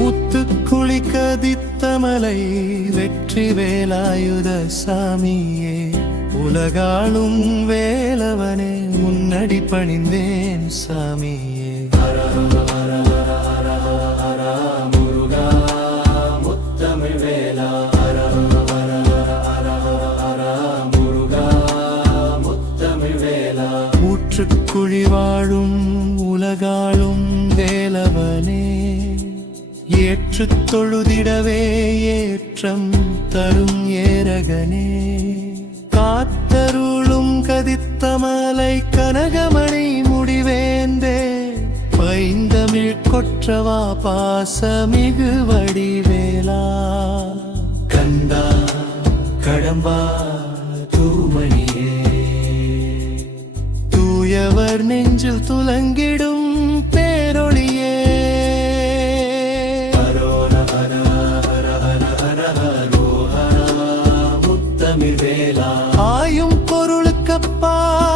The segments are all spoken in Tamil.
முத்துக்குளி கதித்தமலை வெற்றி வேலாயுத சாமியே, உலகாளும் வேலவனே முன்னடி பணிந்தேன் சாமியே. முருகா முத்தமிழ் வேலா, முருகா முத்தமிழ் வேலா. ஊற்றுக்குழி வாழும் உலகாளும் வேலவனே, ஏற்று தொழுதிடவே ஏற்றம் தரும் ஏரகனே. காத்தருளும் கதித்தமலை கனகமணி முடிவேந்தே, பைந்தமிழ் கொற்றவா பாசமிகு வடிவேலா. கந்தா கடம்பா தூமணியே, தூயவர் நெஞ்சில் துலங்கிடும் பேரொளியே. ஆயும் பொருளுக்கப்பால்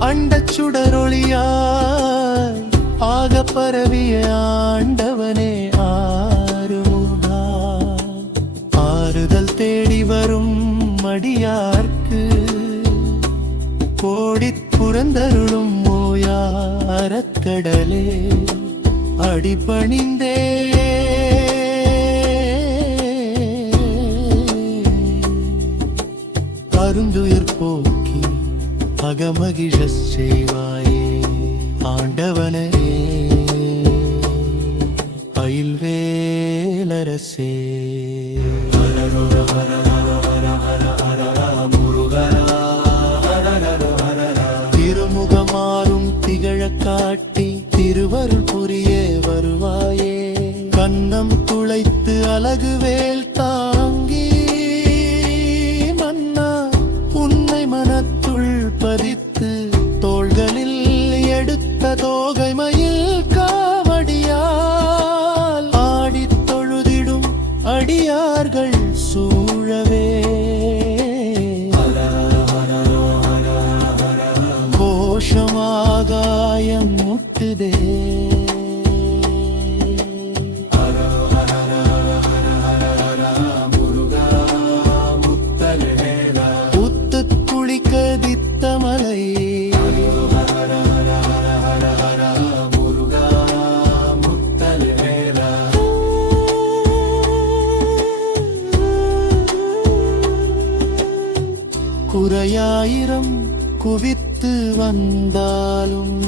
அண்டச் சுடரொளியாய் ஆக பரவிய ஆண்டவனே ஆறுமுகா. ஆறுதல் தேடி வரும் அடியார்க்கு கோடிப் புறந்தருளும் ஓயா அறக்கடலே அடிபணிந்தே. அருந்துயிர் போக்கி அகமகிழச் செய்வாயே ஆண்டவனே, அயில்வேலரசே. திருமுகமாறும் திகழக் காட்டி திருவருள் புரிய வருவாயே. கன்னம் துளைத்து அழகு வேல் தாங்கி மனத்துள் பதித்து தோள்களில் எடுத்த தோகை மயில் காவடியால் ஆடித் தொழுதிடும் அடியார்கள் சூழவே. கோஷமாகாயம் முட்டுதே, கதித்தமலை முருகா முத்தமிழ் வேலா. குறையாயிரம் குவித்து வந்தாலும்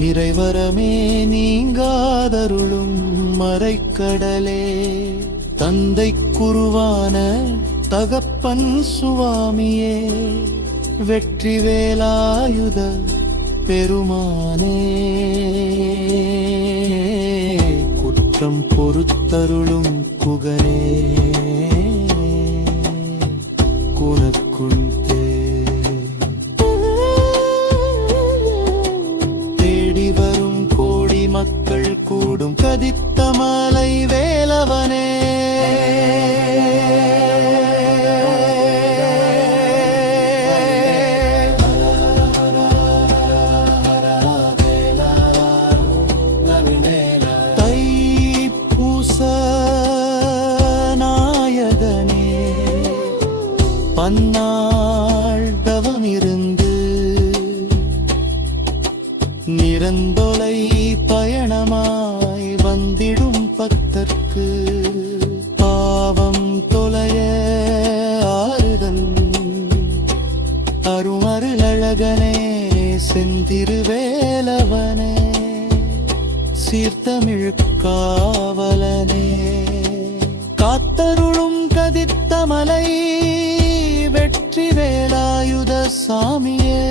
நிறைவரமே நீங்காதருளும் மறைக்கடலே. தந்தை குருவான தகப்பன் சுவாமியே, வெற்றி வேலாயுத பெருமானே. குற்றம் பொறுத்தருளும் குகனே, குணக்குள் தேடி வரும் கோடி மக்கள் கூடும் கதித்தமலை வேலவனே. பன்னாள் தவமிருந்து நிரந்தொலை பயணமாய் வந்திடும் பக்தர்க்கு பாவம் தொலைய ஆறுதல் அருமருளழகனே செந்திருவேலவனே. சீர்த்தமிழ் காவலனே, காத்தருளும் கதித்தமலை வெற்றி வேலாயுத சாமியே.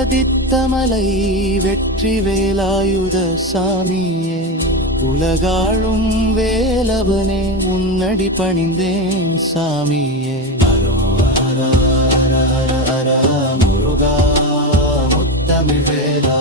உதித்தமலை வெற்றி வேலாயுத சாமியே உலகாளும் வேலவனே உன்னடி பணிந்தேன் சாமியே ஹர ஹர ஹர ஹர முருகா முத்தமிழ் வேலா